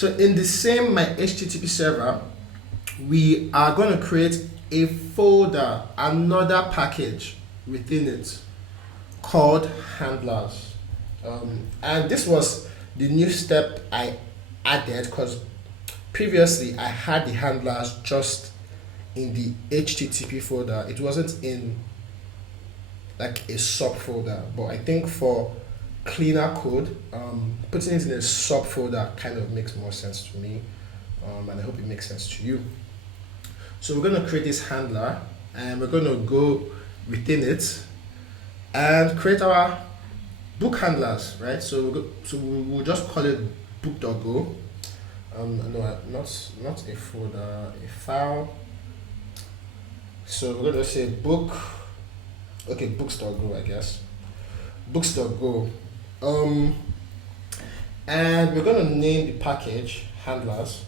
So in the same my HTTP server, we are going to create a folder, another package within it called handlers. And this was the new step I added because previously I had the handlers just in the HTTP folder. It wasn't in like a subfolder, but I think for cleaner code, putting it in a subfolder kind of makes more sense to me, and I hope it makes sense to you. So we're going to create this handler, and we're going to go within it and create our book handlers, right? So we'll just call it book.go. No, not a folder, a file. So we're going to say book. Okay, books.go, I guess. Books.go. And we're going to name the package handlers.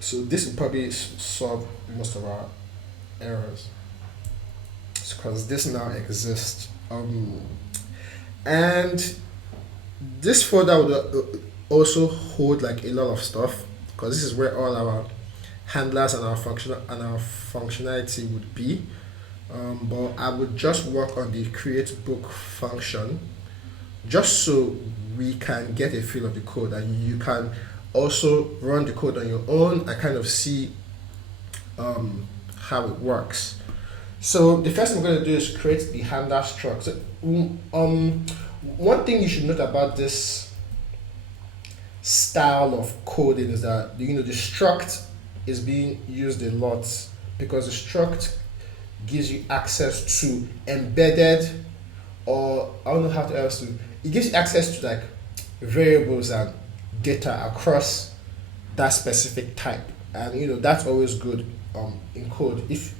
So this will probably solve most of our errors because this now exists. And this folder would also hold like a lot of stuff because this is where all our handlers and our functionality would be. But I would just work on the create book function just so we can get a feel of the code and you can also run the code on your own and kind of see how it works. So the first thing we're going to do is create the handler struct. So, one thing you should note about this style of coding is that the struct is being used a lot because the struct gives you access to embedded, or I don't know how else to. It gives you access to like variables and data across that specific type, and that's always good in code if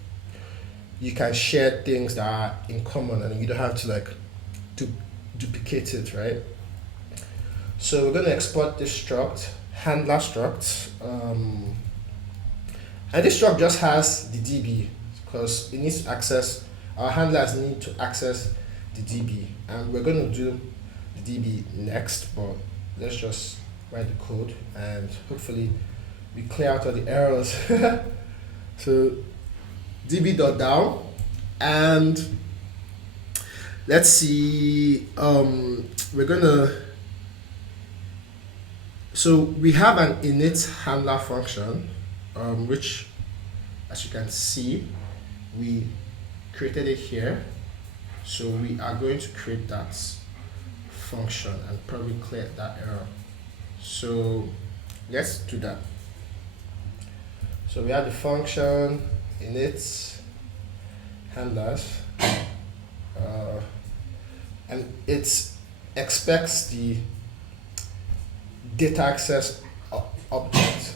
you can share things that are in common and you don't have to like duplicate it, right? So we're going to export this struct, handler struct, and this struct just has the DB because it needs to access, our handlers need to access the DB, and we're going to do the DB next, but let's just write the code and hopefully we clear out all the errors. So db.down, and let's see, we're gonna, so we have an init handler function, which as you can see we created it here, so we are going to create that function and probably clear that error. So let's do that. So we have the function init handlers, and it expects the data access object.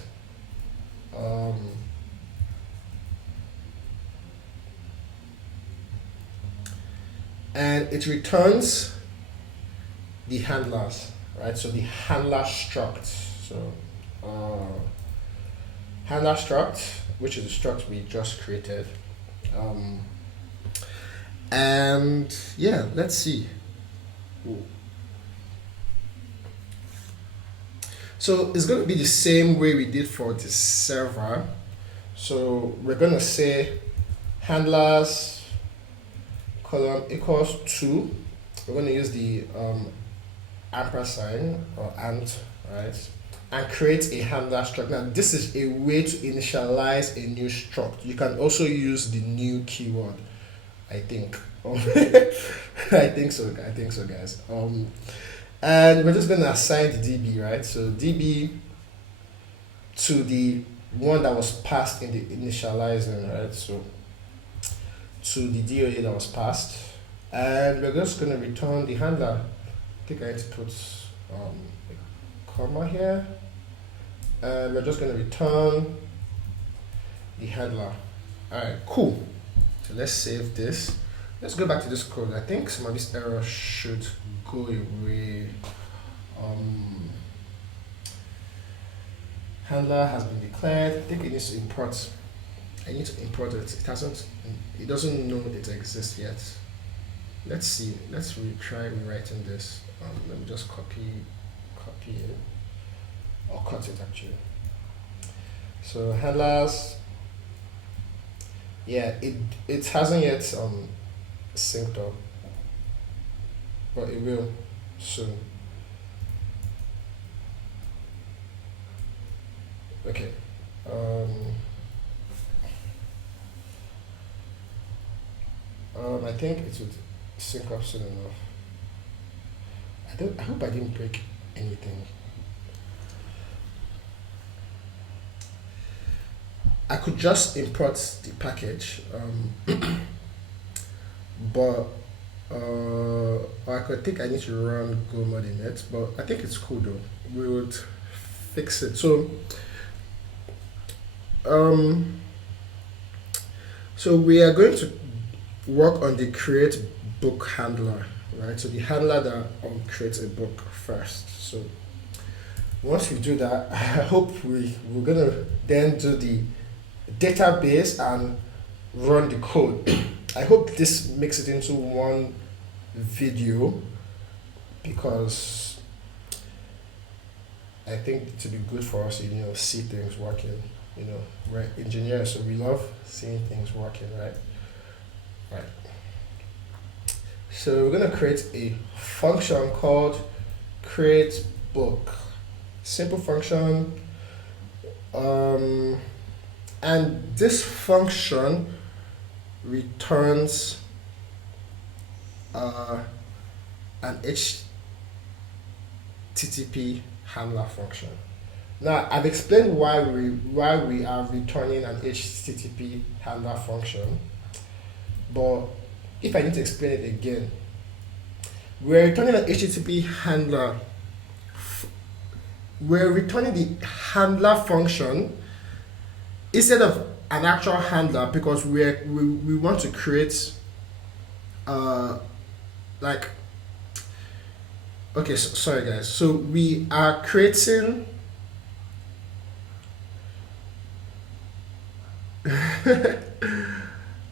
And it returns the handlers, right? So the handler struct. So handler struct, which is the struct we just created. And yeah, let's see. Ooh. So it's going to be the same way we did for the server. So we're going to say handlers column equals 2. We're going to use the ampersand or ant, right? And create a handler struct. Now this is a way to initialize a new struct. You can also use the new keyword, I think. I think so, guys. And we're just going to assign the DB, right? So DB to the one that was passed in the initializing, right? So to the DOA that was passed, and we're just going to return the handler. I think I need to put a comma here, and we're just going to return the handler. Alright, cool. So let's save this. Let's go back to this code. I think some of these errors should go away. Handler has been declared. I think it needs to import. I need to import it. It doesn't know it exists yet. Let's see. Let's try rewriting this. Let me just copy it. or cut it actually. So handlers, yeah, it hasn't yet synced up, but it will soon. Okay. Um, I think it would sync up soon enough. I hope I didn't break anything. I could just import the package, but I could think I need to run Go mod in it, but I think it's cool though. We would fix it. Um, so we are going to work on the create book handler, right? So the handler that creates a book first. So once we do that, I hope we're gonna then do the database and run the code. I hope this makes it into one video because I think it would be good for us to see things working. We're engineers, so we love seeing things working, right? Right. So we're gonna create a function called create book. Simple function. And this function returns an HTTP handler function. Now I've explained why we are returning an HTTP handler function, but if I need to explain it again, we're returning an HTTP handler. We're returning the handler function instead of an actual handler because we want to create like okay, sorry guys. So we are creating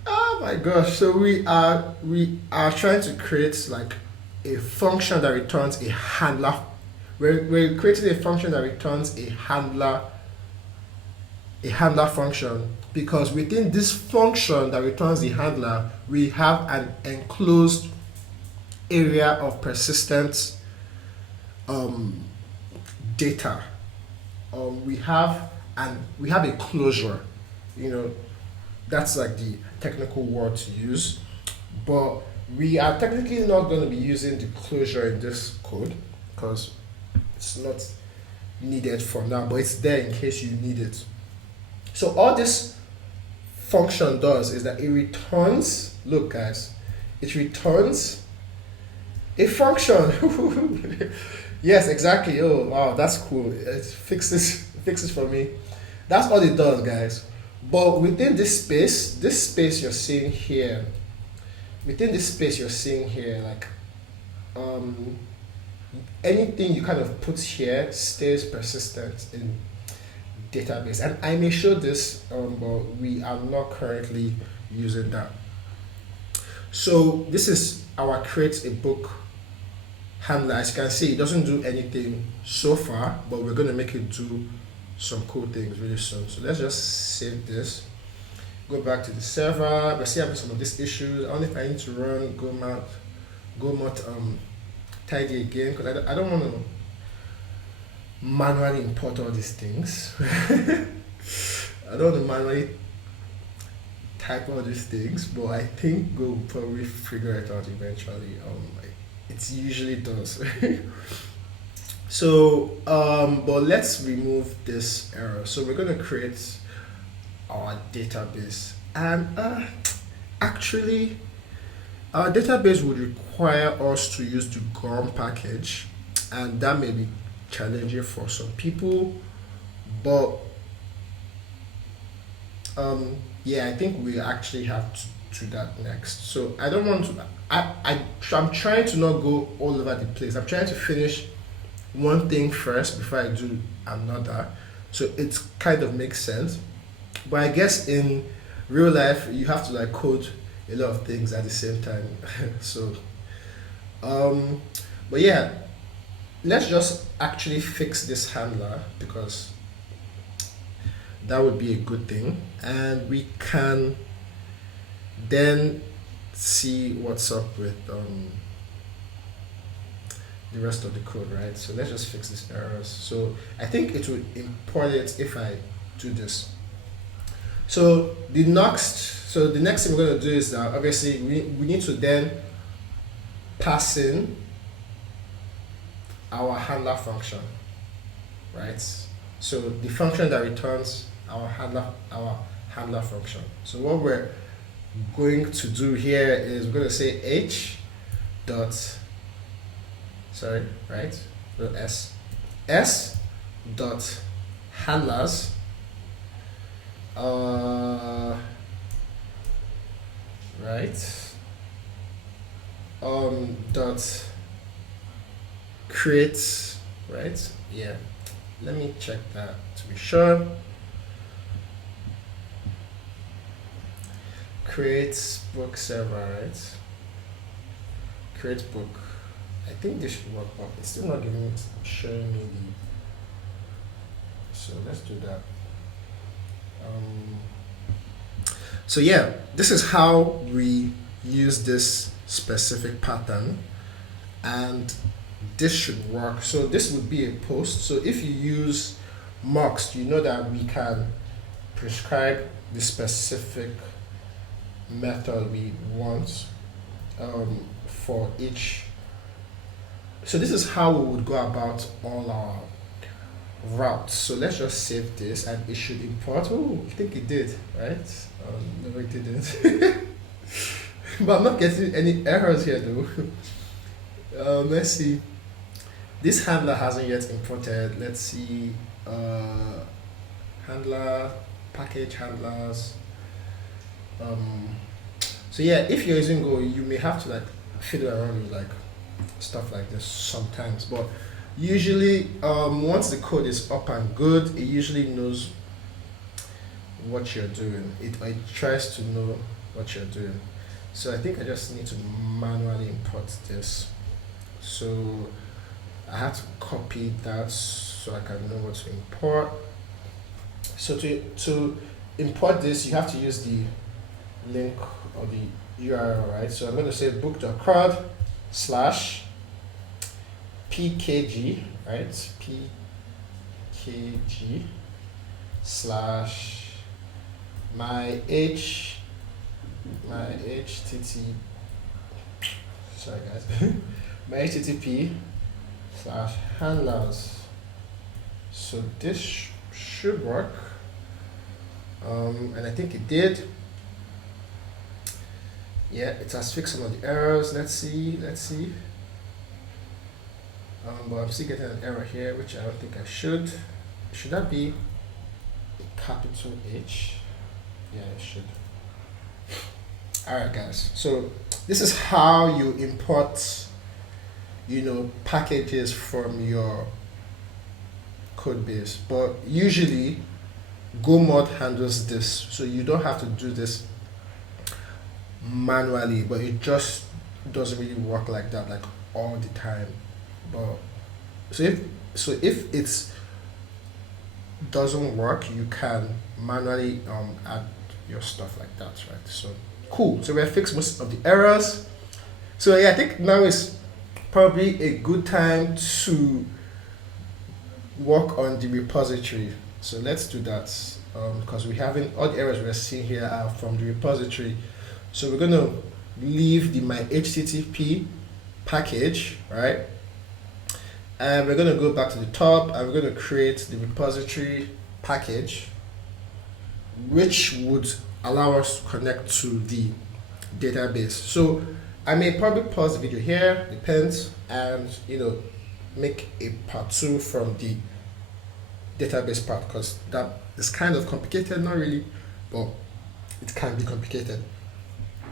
oh my gosh. So we are trying to create like a function that returns a handler. We're creating a function that returns a handler function because within this function that returns the handler we have an enclosed area of persistent data. We have a closure. That's like the technical word to use, but we are technically not going to be using the closure in this code because it's not needed for now, but it's there in case you need it. So all this function does is that it returns, look guys, it returns a function. Yes, exactly. Oh wow, that's cool. It fixes for me. That's all it does, guys. But within this space you're seeing here, like anything you kind of put here stays persistent in database, and I may show this, but we are not currently using that. So this is our create a book handler. As you can see, it doesn't do anything so far, but we're going to make it do some cool things really soon. So let's just save this, go back to the server. We're still having some of these issues. I don't know if I need to run go mod tidy again because I don't want to manually import all these things. I don't want to manually type all these things, but I think Go will probably figure it out eventually. It usually does. So, but let's remove this error. So we're going to create our database, and actually, our database would require us to use the Gorm package, and that may be challenging for some people, but yeah, I think we actually have to do that next. So I don't want to. I'm trying to not go all over the place. I'm trying to finish one thing first before I do another, so it kind of makes sense. But I guess in real life you have to like code a lot of things at the same time. So but yeah, let's just actually fix this handler because that would be a good thing, and we can then see what's up with the rest of the code, right? So let's just fix these errors. So I think it will import it if I do this. So the next thing we're going to do is that obviously we need to then pass in our handler function, right? So the function that returns our handler function. So what we're going to do here is we're going to say h dot s dot handlers dot create, right? Yeah, let me check that to be sure. Create book server, right? Create book. I think this should work, but it's still not giving it, showing me the. So let's do that. So yeah, this is how we use this specific pattern, and this should work. So this would be a post. So if you use mux, you know that we can prescribe the specific method we want for each. So this is how we would go about all our routes. So let's just save this, and it should import. Oh, I think it did, right? No, it didn't. But I'm not getting any errors here though. Let's see. This handler hasn't yet imported. Let's see. Handler, package handlers. So yeah, if you're using Go, you may have to like fiddle around with like stuff like this sometimes, but usually once the code is up and good, it usually knows what you're doing. It tries to know what you're doing. So I think I just need to manually import this. So I have to copy that so I can know what to import. So to import this, you have to use the link or the URL, right? So I'm going to say book.crud / pkg, right? pkg / my http, sorry guys, my http / handlers. So this should work, and I think it did. Yeah, it has fixed some of the errors. Let's see. But I'm still getting an error here, which I don't think I should. Should that be a capital H? Yeah, it should. Alright guys, so this is how you import, packages from your code base. But usually GoMod handles this, so you don't have to do this manually, but it just doesn't really work like that like all the time. But so if it doesn't work, you can manually add your stuff like that, right? So cool. So we have fixed most of the errors. So yeah, I think now is probably a good time to work on the repository. So let's do that, because we haven't, all the errors we're seeing here are from the repository. So we're going to leave the my HTTP package, right? And we're going to go back to the top, and we're going to create the repository package, which would allow us to connect to the database. So I may probably pause the video here, depends, and make a part 2 from the database part, because that is kind of complicated, not really, but it can be complicated.